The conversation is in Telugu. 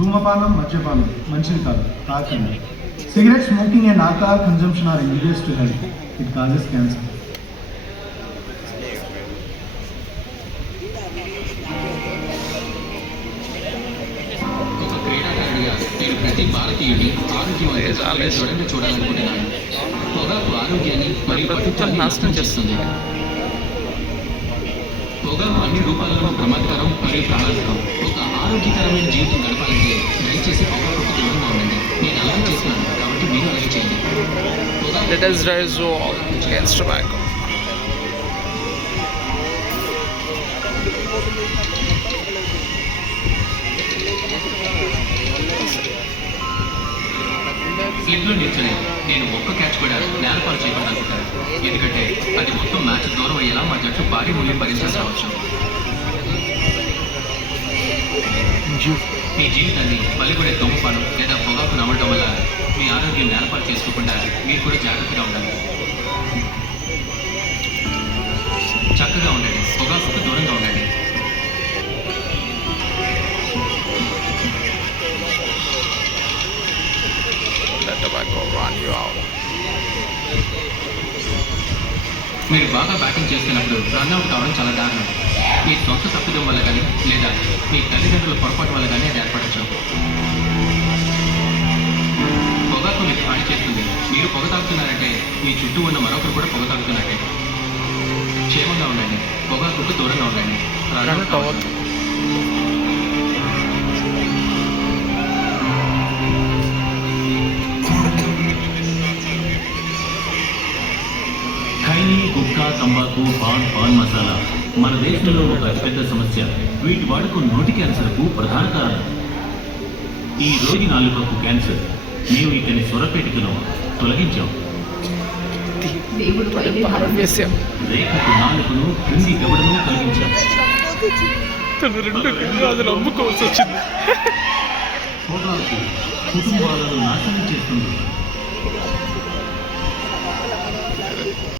ధూమపానం మద్యపానం మంచిది కాదు, తాకండి. Cigarette smoking and alcohol consumption are injurious to health. It causes cancer. ఒక క్రీడాకారుడిగా నేను ప్రతి భారతీయుడిని ఆరోగ్యవంతంగా చూడాలనుకుంటున్నాను. పొగాకు ఆరోగ్యాన్ని మరియు పట్టుదలని నాశనం చేస్తుంది. పొగాకు అన్ని రూపాల్లోనూ ప్రమాదకరం మరియు ప్రాణాంతకం. ఒక ఆరోగ్యకరమైన జీవితం గడపాలంటే దయచేసి పొగాకుకు దూరంగా ఉండండి. నేను అలాగే చేస్తున్నాను, కాబట్టి మీరు అలాగే చేయండి. Let us rise all against tobacco. స్లిప్లో నిల్చొని నేను ఒక్క క్యాచ్ కూడా నేలపాలు చేయకుండా అనుకుంటాను. ఎందుకంటే అది మొత్తం మ్యాచ్ దూరం అయ్యేలా మా జట్టు భారీ మూల్యం భరించాల్సి రావచ్చు. మీ జీవితాన్ని బలిగొడే ధూమపానం లేదా పొగాకు నమ్మడం వల్ల మీ ఆరోగ్యం నేలపాలు చేసుకోకుండా మీరు కూడా జాగ్రత్తగా ఉండాలి. చక్కగా ఉండండి, పొగాకుకు దూరంగా ఉండండి. Let tobacco run you out. మీరు బాగా బ్యాటింగ్ చేస్తున్నప్పుడు రన్అట్ కావడం చాలా దారుణం. మీ సొంత తప్పిదం వల్ల కానీ లేదా మీ తల్లిదండ్రుల పొరపాటు వల్ల కానీ అది ఏర్పడచ్చు. పొగాకు మీకు హాని చేస్తుంది. మీరు పొగ తాగుతున్నారంటే మీ చుట్టూ ఉన్న మరొకరు కూడా పొగ తాగుతున్నట్టే. క్షేమంగా ఉండండి, పొగాకుకు దూరంగా ఉండండి. రన్అట్ కావద్దు. ఖైనీ, గుట్కా, తంబాకు, పాన్ మసాలా మన దేశంలో ఒక పెద్ద సమస్య. వీటి వాడుకు నోటి క్యాన్సర్కు ప్రధాన కారణం. ఈ రోగి నాలుకకు క్యాన్సర్. మేము ఇక్కడి స్వరపేటికను తొలగించాం. రేఖకు నాలుకను క్రింది గవడను తొలగించాం. అమ్ముకోవాల్సి వచ్చింది. పొగాకు కుటుంబాలను నాశనం చేస్తుంది.